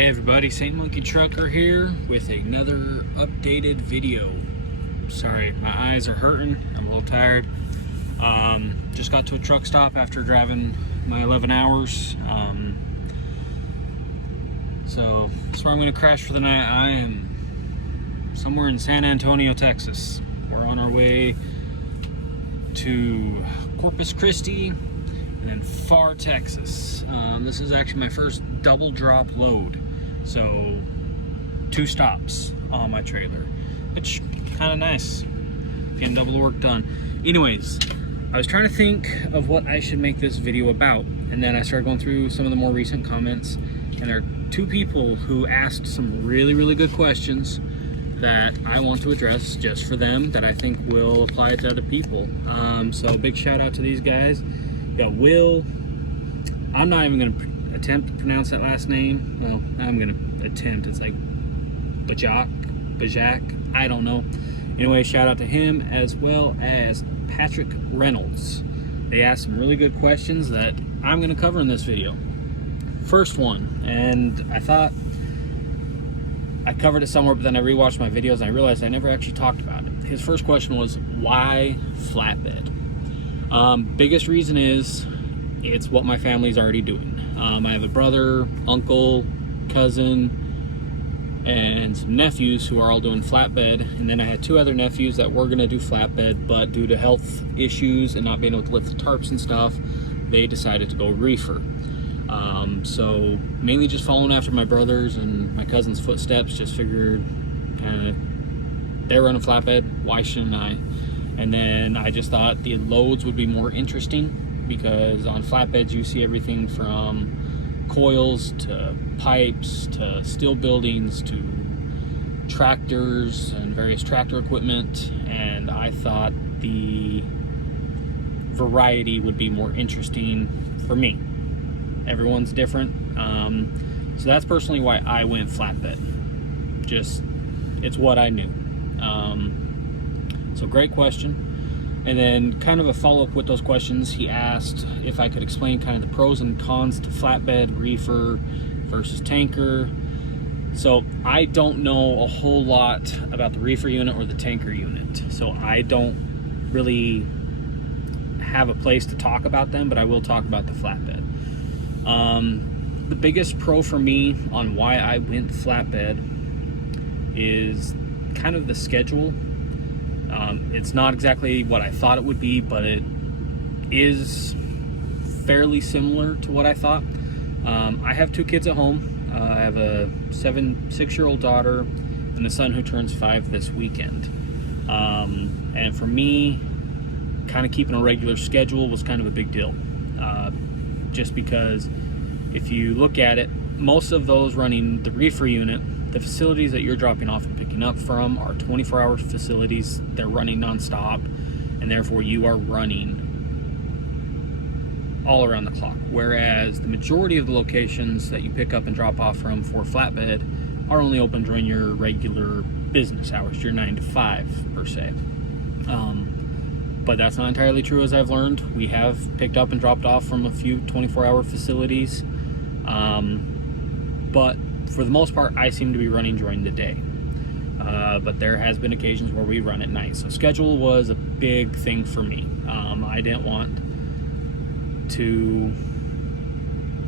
Hey everybody, St. Monkey Trucker here with another updated video. Sorry, my eyes are hurting. I'm a little tired. Just got to a truck stop after driving my 11 hours. So that's where I'm going to crash for the night. I am somewhere in San Antonio, Texas. We're on our way to Corpus Christi and then Far, Texas. This is actually my first double drop load, so 2 stops on my trailer, which kind of nice, getting double the work done. Anyways, I was trying to think of what I should make this video about, and then I started going through some of the more recent comments, and there are 2 people who asked some really good questions that I want to address just for them, that I think will apply to other people. So big shout out to these guys. You got Will. I'm not even going to attempt to pronounce that last name. Well, I'm going to attempt. It's like Bajak, I don't know. Anyway, shout out to him, as well as Patrick Reynolds. They asked some really good questions that I'm going to cover in this video. First one, and I thought I covered it somewhere, but then I rewatched my videos and I realized I never actually talked about it. His first question was, why flatbed? Biggest reason is it's what my family's already doing. I have a brother, uncle, cousin, and some nephews who are all doing flatbed, and then I had 2 other nephews that were gonna do flatbed, but due to health issues and not being able to lift the tarps and stuff, they decided to go reefer. So mainly just following after my brothers and my cousin's footsteps, just figured they're running flatbed, why shouldn't I? And then I just thought the loads would be more interesting, because on flatbeds you see everything from coils to pipes to steel buildings to tractors and various tractor equipment, and I thought the variety would be more interesting for me. Everyone's different, so that's personally why I went flatbed. Just, it's what I knew. So great question. And then kind of a follow-up with those questions, he asked if I could explain kind of the pros and cons to flatbed, reefer versus tanker. So I don't know a whole lot about the reefer unit or the tanker unit, so I don't really have a place to talk about them, but I will talk about the flatbed. The biggest pro for me on why I went flatbed is kind of the schedule. It's not exactly what I thought it would be, but it is fairly similar to what I thought. I have 2 kids at home. I have a 6-year-old daughter and a son who turns 5 this weekend. And for me, kind of keeping a regular schedule was kind of a big deal. Just because if you look at it, most of those running the reefer unit, the facilities that you're dropping off and picking up from are 24-hour facilities. They're running nonstop, and therefore you are running all around the clock. Whereas the majority of the locations that you pick up and drop off from for flatbed are only open during your regular business hours, your 9 to 5 per se. But that's not entirely true, as I've learned. We have picked up and dropped off from a few 24-hour facilities. But for the most part, I seem to be running during the day. But there has been occasions where we run at night. So schedule was a big thing for me. I didn't want to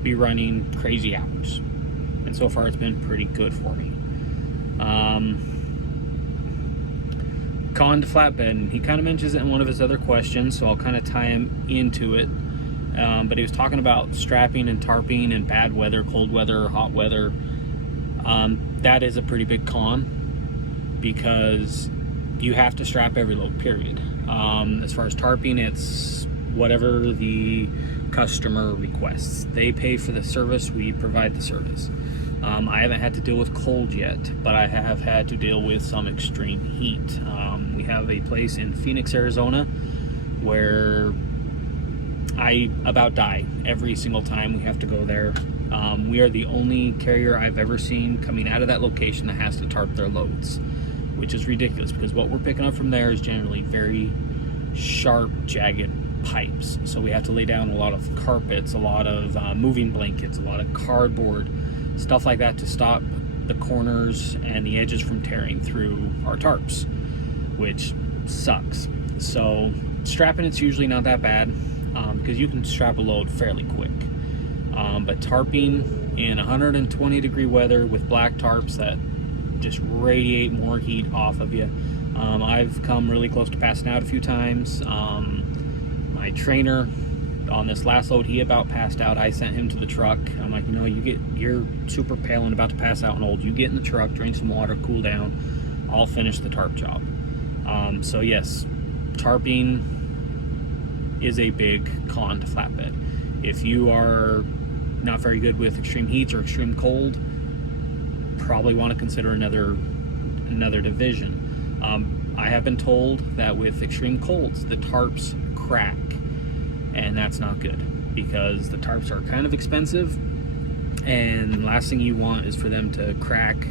be running crazy hours. And so far it's been pretty good for me. Con to flatbed, and he kind of mentions it in one of his other questions, so I'll kind of tie him into it. But he was talking about strapping and tarping in bad weather, cold weather, hot weather. That is a pretty big con, because you have to strap every load, period. As far as tarping, it's whatever the customer requests. They pay for the service, we provide the service. I haven't had to deal with cold yet, but I have had to deal with some extreme heat. We have a place in Phoenix, Arizona, where I about die every single time we have to go there. We are the only carrier I've ever seen coming out of that location that has to tarp their loads, which is ridiculous, because what we're picking up from there is generally very sharp, jagged pipes. So we have to lay down a lot of carpets, a lot of moving blankets, a lot of cardboard, stuff like that to stop the corners and the edges from tearing through our tarps, which sucks. So strapping, it's usually not that bad because you can strap a load fairly quick. But tarping in 120-degree weather with black tarps that just radiate more heat off of you. I've come really close to passing out a few times. My trainer on this last load, he about passed out. I sent him to the truck. I'm like, you know, you're super pale and about to pass out and old. You get in the truck, drink some water, cool down. I'll finish the tarp job. So yes, tarping is a big con to flatbed. If you are not very good with extreme heats or extreme cold, probably want to consider another division. I have been told that with extreme colds, the tarps crack, and that's not good because the tarps are kind of expensive, and last thing you want is for them to crack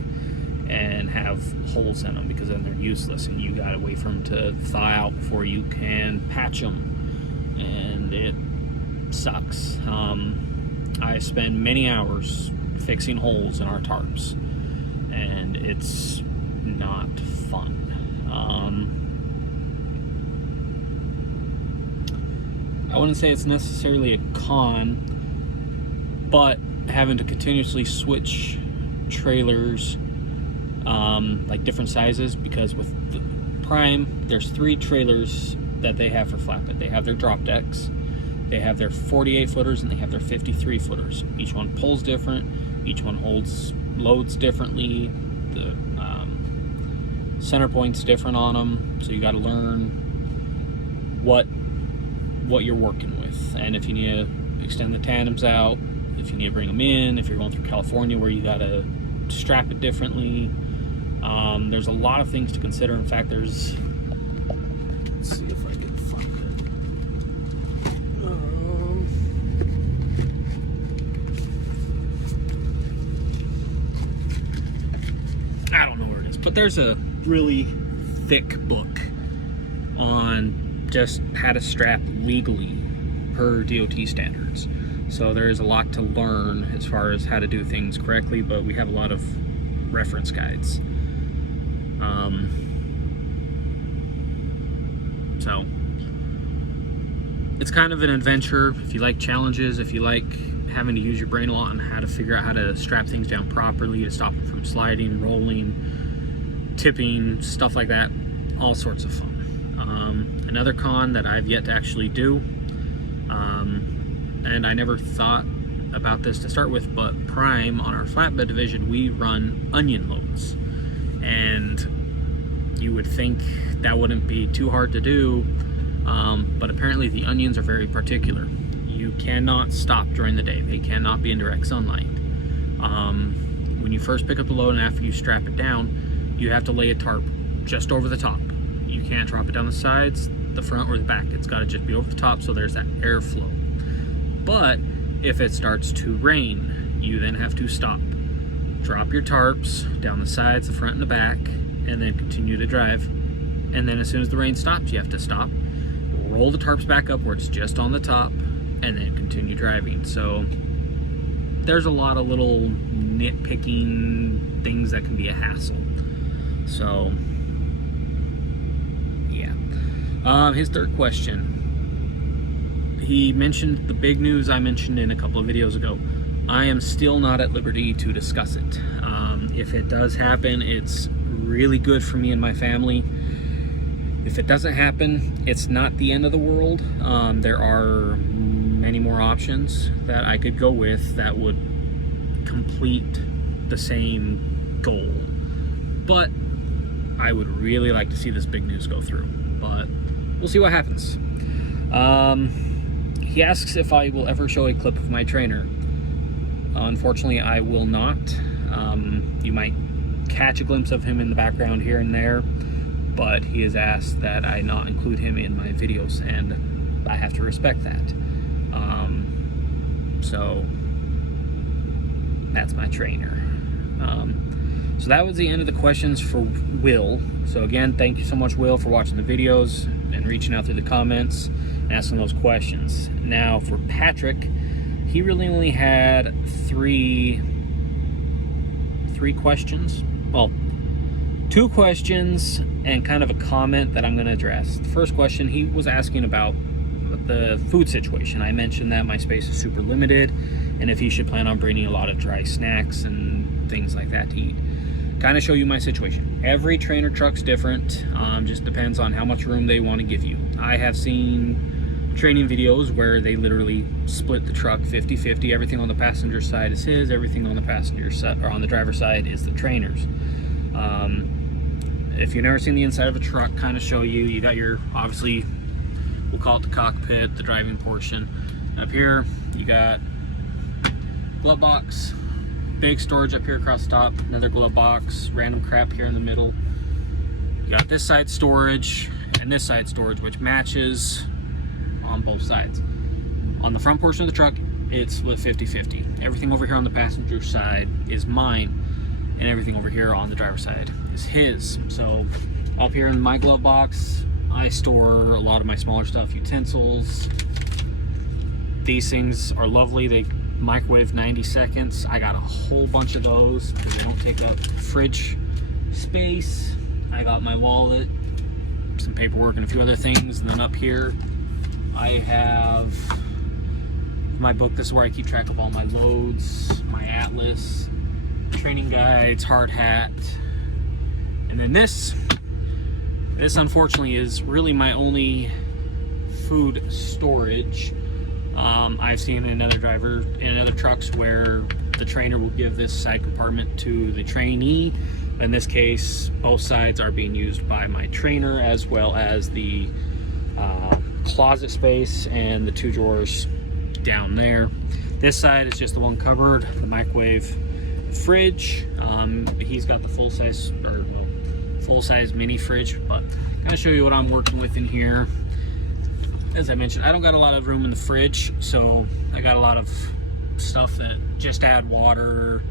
and have holes in them, because then they're useless and you gotta wait for them to thaw out before you can patch them, and it sucks. I spend many hours fixing holes in our tarps, and it's not fun. I wouldn't say it's necessarily a con, but having to continuously switch trailers, like different sizes, because with the Prime, there's 3 trailers that they have for flatbed. They have their drop decks, they have their 48 footers, and they have their 53 footers. Each one pulls different, each one holds loads differently, the center point's different on them, so you got to learn what you're working with, and if you need to extend the tandems out, if you need to bring them in, if you're going through California where you got to strap it differently. There's a lot of things to consider. In fact, let's see if I can find it. I don't know where it is, but there's a really thick book on just how to strap legally per DOT standards. So there is a lot to learn as far as how to do things correctly, but we have a lot of reference guides. So it's kind of an adventure. If you like challenges, if you like having to use your brain a lot on how to figure out how to strap things down properly to stop them from sliding, rolling, tipping, stuff like that, all sorts of fun. Another con that I've yet to actually do, and I never thought about this to start with, but Prime, on our flatbed division, we run onion loads, and you would think that wouldn't be too hard to do, but apparently the onions are very particular. You cannot stop during the day. They cannot be in direct sunlight. When you first pick up the load and after you strap it down, you have to lay a tarp just over the top. You can't drop it down the sides, the front, or the back. It's got to just be over the top so there's that airflow. But if it starts to rain, you then have to stop. Drop your tarps down the sides, the front, and the back, and then continue to drive. And then as soon as the rain stops, you have to stop, roll the tarps back up where it's just on the top, and then continue driving. So there's a lot of little nitpicking things that can be a hassle. So yeah. His third question, he mentioned the big news I mentioned in a couple of videos ago. I am still not at liberty to discuss it. If it does happen, it's really good for me and my family. If it doesn't happen, it's not the end of the world. There are many more options that I could go with that would complete the same goal. But I would really like to see this big news go through. But we'll see what happens. He asks if I will ever show a clip of my trainer. Unfortunately, I will not. You might catch a glimpse of him in the background here and there, but he has asked that I not include him in my videos, and I have to respect that. So that's my trainer. So that was the end of the questions for Will. So again, thank you so much, Will, for watching the videos and reaching out through the comments and asking those questions. Now for Patrick, he really only had 3 3 questions. Well, 2 questions and kind of a comment that I'm going to address. The first question, he was asking about the food situation. I mentioned that my space is super limited, and if he should plan on bringing a lot of dry snacks and things like that to eat. Kind of show you my situation. Every trainer truck's different. Just depends on how much room they want to give you. I have seen training videos where they literally split the truck 50-50. Everything on the passenger side is his, everything on the passenger side or on the driver's side is the trainer's. If you've never seen the inside of a truck, kind of show you. You got your, obviously, we'll call it the cockpit, the driving portion. Up here, you got glove box, big storage up here across the top, another glove box, random crap here in the middle. You got this side storage and this side storage, which matches on both sides. On the front portion of the truck, it's split 50-50. Everything over here on the passenger side is mine, and everything over here on the driver's side is his. So up here in my glove box, I store a lot of my smaller stuff, utensils. These things are lovely. They microwave 90 seconds. I got a whole bunch of those because they don't take up fridge space. I got my wallet, some paperwork, and a few other things. And then up here, I have my book. This is where I keep track of all my loads, my atlas, training guides, hard hat. And then this unfortunately is really my only food storage. I've seen in other trucks where the trainer will give this side compartment to the trainee. In this case, both sides are being used by my trainer, as well as the closet space and the 2 drawers down there. This side is just the one cupboard, the microwave, fridge. He's got the full-size mini fridge, but kind of show you what I'm working with in here. As I mentioned, I don't got a lot of room in the fridge, so I got a lot of stuff that just add water,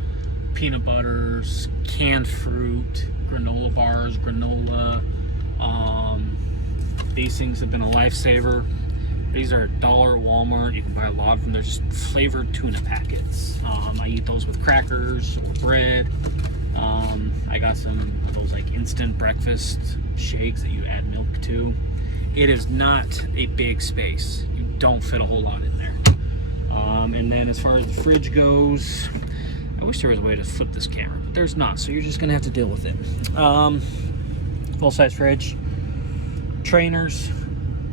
peanut butters, canned fruit, granola bars, granola. These things have been a lifesaver. These are $1 at Walmart. You can buy a lot of them. They're just flavored tuna packets. I eat those with crackers or bread. I got some of those like instant breakfast shakes that you add milk to. It is not a big space. You don't fit a whole lot in there. And then as far as the fridge goes, I wish there was a way to flip this camera, but there's not, so you're just gonna have to deal with it. Full-size fridge, trainers,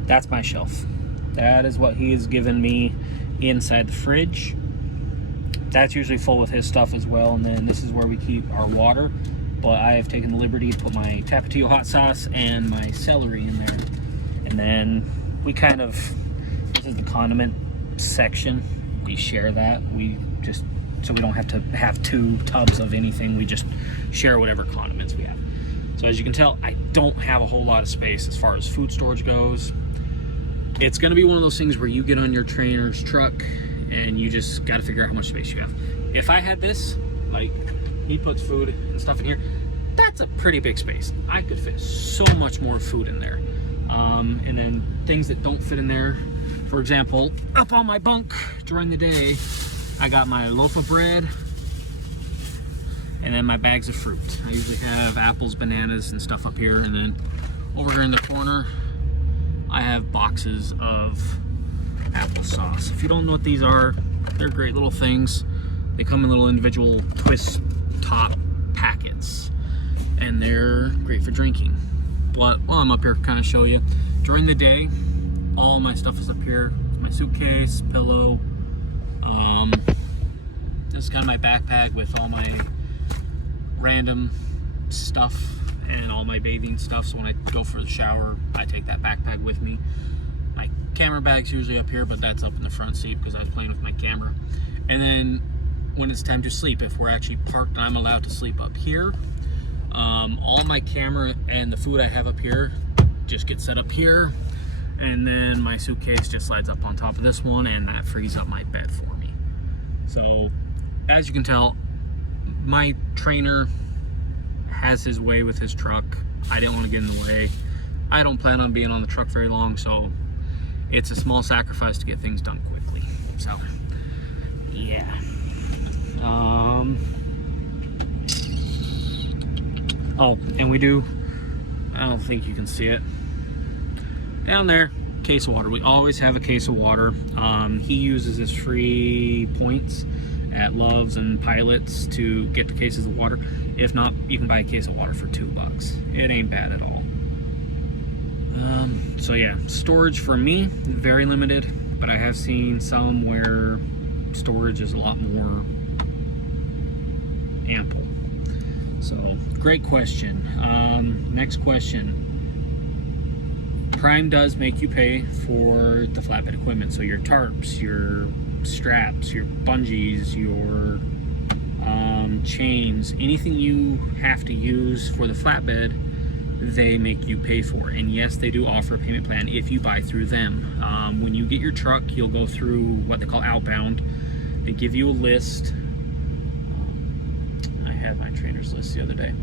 that's my shelf. That is what he has given me inside the fridge. That's usually full with his stuff as well, and then this is where we keep our water, but I have taken the liberty to put my Tapatio hot sauce and my celery in there. And then we kind of, this is the condiment section. We share that. We just, so we don't have to have 2 tubs of anything. We just share whatever condiments we have. So as you can tell, I don't have a whole lot of space as far as food storage goes. It's gonna be one of those things where you get on your trainer's truck and you just gotta figure out how much space you have. If I had this, like he puts food and stuff in here, that's a pretty big space. I could fit so much more food in there. And then things that don't fit in there, for example, up on my bunk during the day, I got my loaf of bread and then my bags of fruit. I usually have apples, bananas, and stuff up here, and then over here in the corner, I have boxes of applesauce. If you don't know what these are, they're great little things. They come in little individual twist top packets, and they're great for drinking. But while I'm up here, kind of show you, during the day, all my stuff is up here. My suitcase, pillow. This is kind of my backpack with all my random stuff and all my bathing stuff. So when I go for the shower, I take that backpack with me. My camera bag's usually up here, but that's up in the front seat because I was playing with my camera. And then when it's time to sleep, if we're actually parked, I'm allowed to sleep up here. All my camera and the food I have up here just get set up here, and then my suitcase just slides up on top of this one, and that frees up my bed for me. So as you can tell, my trainer has his way with his truck. I didn't want to get in the way. I don't plan on being on the truck very long, so it's a small sacrifice to get things done quickly. So yeah, Oh, and we do, I don't think you can see it, down there, case of water. We always have a case of water. He uses his free points at Love's and Pilots to get the cases of water. If not, you can buy a case of water for $2. It ain't bad at all. So yeah, storage for me, very limited, but I have seen some where storage is a lot more ample. So, great question. Next question. Prime does make you pay for the flatbed equipment, so your tarps, your straps, your bungees, your chains, anything you have to use for the flatbed, they make you pay for. And yes, they do offer a payment plan if you buy through them. When you get your truck, you'll go through what they call outbound. They give you a list. I had my trainer's list the other day,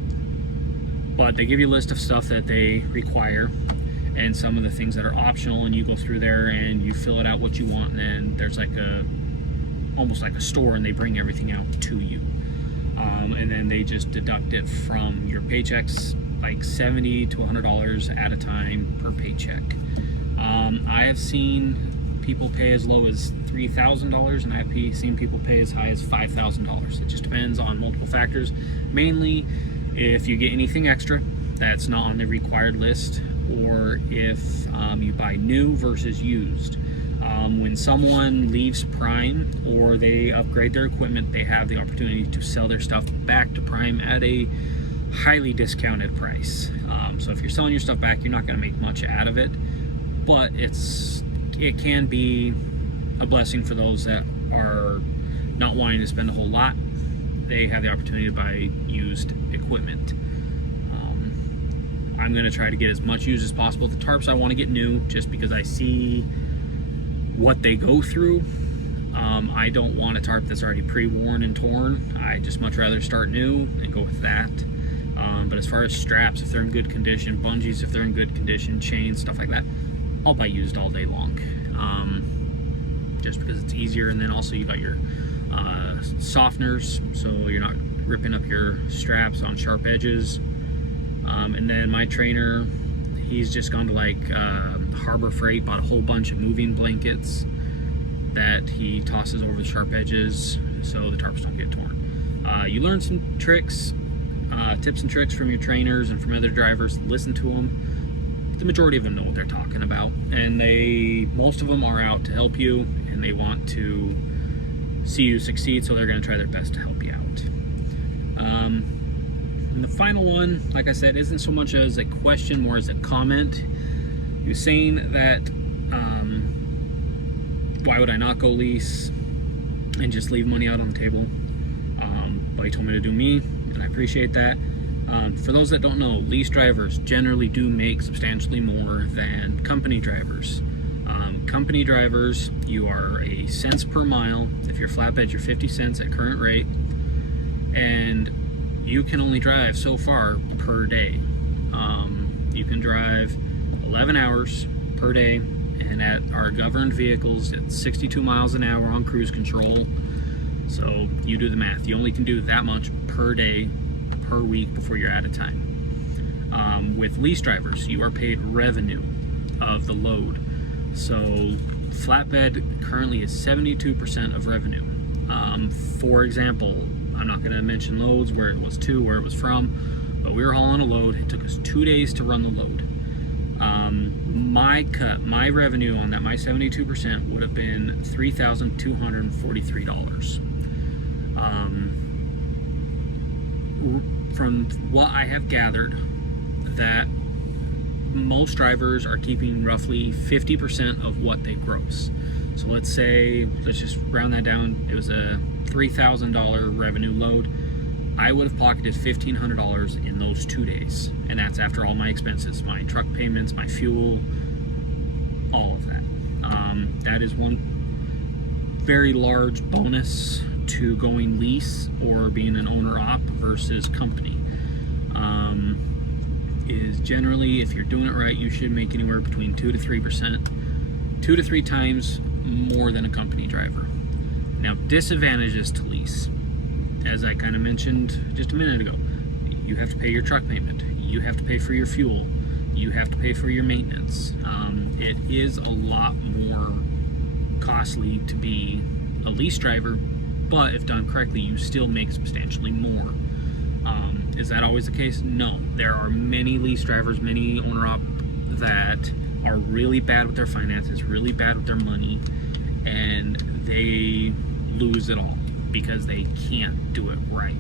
but they give you a list of stuff that they require and some of the things that are optional, and you go through there and you fill it out what you want, and then there's like almost like a store, and they bring everything out to you, and then they just deduct it from your paychecks, like $70 to $100 at a time per paycheck. I have seen people pay as low as $3,000, and I've seen people pay as high as $5,000. It just depends on multiple factors. Mainly, if you get anything extra that's not on the required list, or if you buy new versus used. When someone leaves Prime or they upgrade their equipment, they have the opportunity to sell their stuff back to Prime at a highly discounted price. So if you're selling your stuff back, you're not going to make much out of it, but it can be a blessing for those that are not wanting to spend a whole lot. They have the opportunity to buy used equipment. I'm going to try to get as much used as possible. The tarps I want to get new, just because I see what they go through. I don't want a tarp that's already pre-worn and torn. I just much rather start new and go with that. But as far as straps, if they're in good condition, bungees if they're in good condition, chains, stuff like that, I'll buy used all day long. Just because it's easier, and then also you got your softeners, so you're not ripping up your straps on sharp edges. And then my trainer, he's just gone to like Harbor Freight, bought a whole bunch of moving blankets that he tosses over the sharp edges so the tarps don't get torn. You learn some tricks, tips and tricks from your trainers and from other drivers. Listen to them. The majority of them know what they're talking about, and most of them are out to help you, and they want to see you succeed, so they're going to try their best to help you out. And the final one, like I said, isn't so much as a question, more as a comment. He was saying that why would I not go lease and just leave money out on the table? But he told me to do me, and I appreciate that. For those that don't know, lease drivers generally do make substantially more than company drivers. Company drivers, you are a cents per mile. If you're flatbed, you're 50 cents at current rate, and you can only drive so far per day. You can drive 11 hours per day, and at our governed vehicles, it's 62 miles an hour on cruise control. So you do the math. You only can do that much per day, per week before you're out of time. With lease drivers, you are paid revenue of the load. So flatbed currently is 72% of revenue. For example, I'm not going to mention loads, where it was to, where it was from, but we were hauling a load. It took us 2 days to run the load. My revenue on that, my 72%, would have been $3,243. From what I have gathered, that most drivers are keeping roughly 50% of what they gross. So let's just round that down. It was a $3,000 revenue load. I would have pocketed $1,500 in those 2 days, and that's after all my expenses, my truck payments, my fuel, all of that. That is one very large bonus to going lease or being an owner op versus company. Is generally, if you're doing it right, you should make anywhere between 2 to 3%, 2 to 3 times more than a company driver. Now, disadvantages to lease, as I kind of mentioned just a minute ago, you have to pay your truck payment, you have to pay for your fuel, you have to pay for your maintenance. It is a lot more costly to be a lease driver, but if done correctly, you still make substantially more. Is that always the case? No. There are many lease drivers, many owner-op that are really bad with their finances, really bad with their money, and they lose it all because they can't do it right.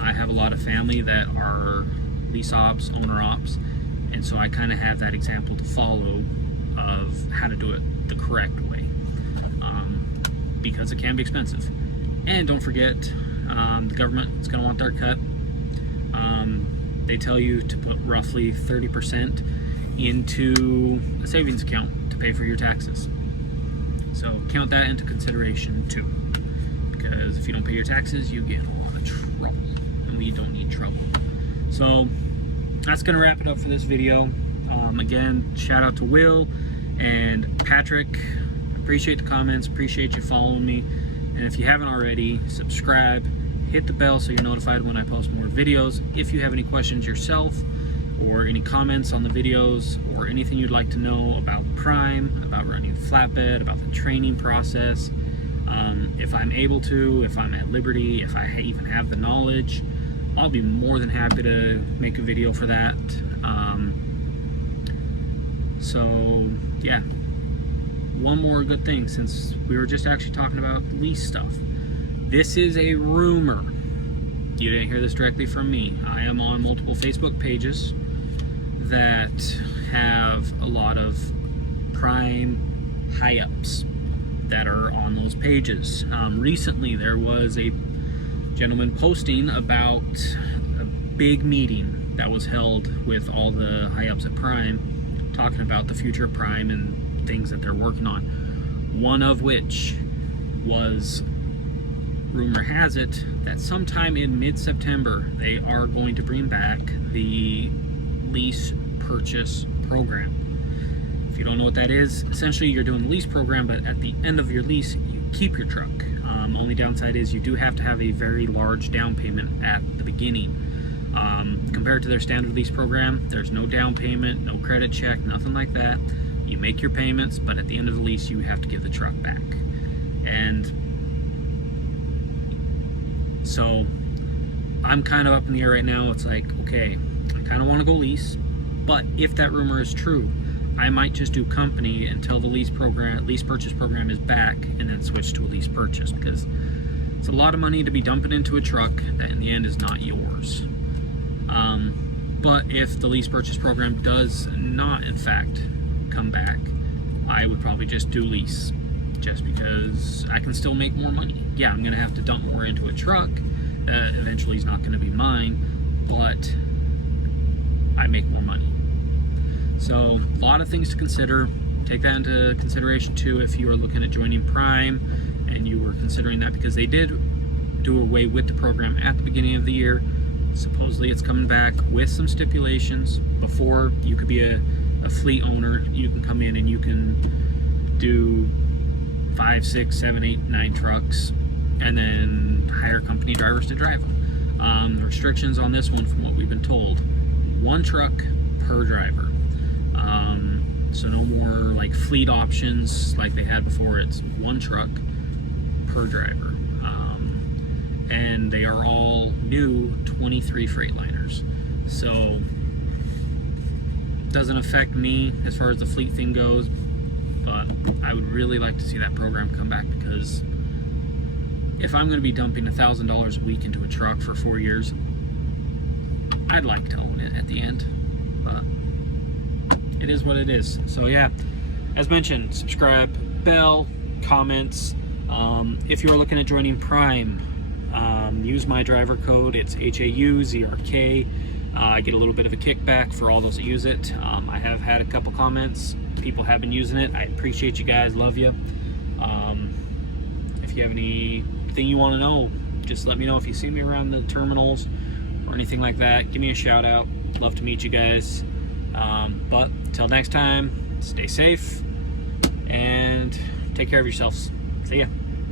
I have a lot of family that are lease ops, owner ops, and so I kind of have that example to follow of how to do it the correct way, because it can be expensive. And don't forget, the government is going to want their cut. They tell you to put roughly 30% into a savings account to pay for your taxes. So count that into consideration too, because if you don't pay your taxes, you get in a lot of trouble, and we don't need trouble. So that's going to wrap it up for this video. Again, shout out to Will and Patrick. Appreciate the comments, appreciate you following me, and if you haven't already, subscribe, hit the bell so you're notified when I post more videos. If you have any questions yourself or any comments on the videos or anything you'd like to know about Prime, about running Flatbed, about the training process, if I'm able to, if I'm at liberty, if I even have the knowledge, I'll be more than happy to make a video for that. So yeah, one more good thing, since we were just actually talking about lease stuff. This is a rumor. You didn't hear this directly from me. I am on multiple Facebook pages that have a lot of Prime high-ups that are on those pages. Recently there was a gentleman posting about a big meeting that was held with all the high-ups at Prime, talking about the future of Prime and things that they're working on. One of which was, rumor has it, that sometime in mid-September they are going to bring back the lease purchase program. If you don't know what that is, essentially you're doing the lease program, but at the end of your lease you keep your truck. Only downside is you do have to have a very large down payment at the beginning. Compared to their standard lease program, there's no down payment, no credit check, nothing like that. You make your payments, but at the end of the lease you have to give the truck back. And so I'm kind of up in the air right now. It's like, okay, I kind of want to go lease, but if that rumor is true, I might just do company until the lease purchase program is back, and then switch to a lease purchase, because it's a lot of money to be dumping into a truck that in the end is not yours. But if the lease purchase program does not in fact come back, I would probably just do lease, just because I can still make more money. Yeah, I'm gonna have to dump more into a truck, eventually it's not gonna be mine, but I make more money. So a lot of things to consider. Take that into consideration too if you are looking at joining Prime and you were considering that, because they did do away with the program at the beginning of the year. Supposedly it's coming back with some stipulations. Before, you could be a fleet owner, you can come in and you can do 5, 6, 7, 8, 9 trucks and then hire company drivers to drive them. The restrictions on this one, from what we've been told, 1 truck per driver. So no more like fleet options like they had before. It's 1 truck per driver. And they are all new 23 Freightliners. So doesn't affect me as far as the fleet thing goes, but I would really like to see that program come back, because if I'm going to be dumping $1,000 a week into a truck for 4 years, I'd like to own it at the end. But it is what it is. So yeah, as mentioned, subscribe, bell, comments. If you are looking at joining Prime, use my driver code. It's HAUZRK. I get a little bit of a kickback for all those that use it. I have had a couple comments. People have been using it. I appreciate you guys. Love you. If you have anything you want to know, just let me know. If you see me around the terminals or anything like that, give me a shout out. Love to meet you guys. But until next time, stay safe and take care of yourselves. See ya.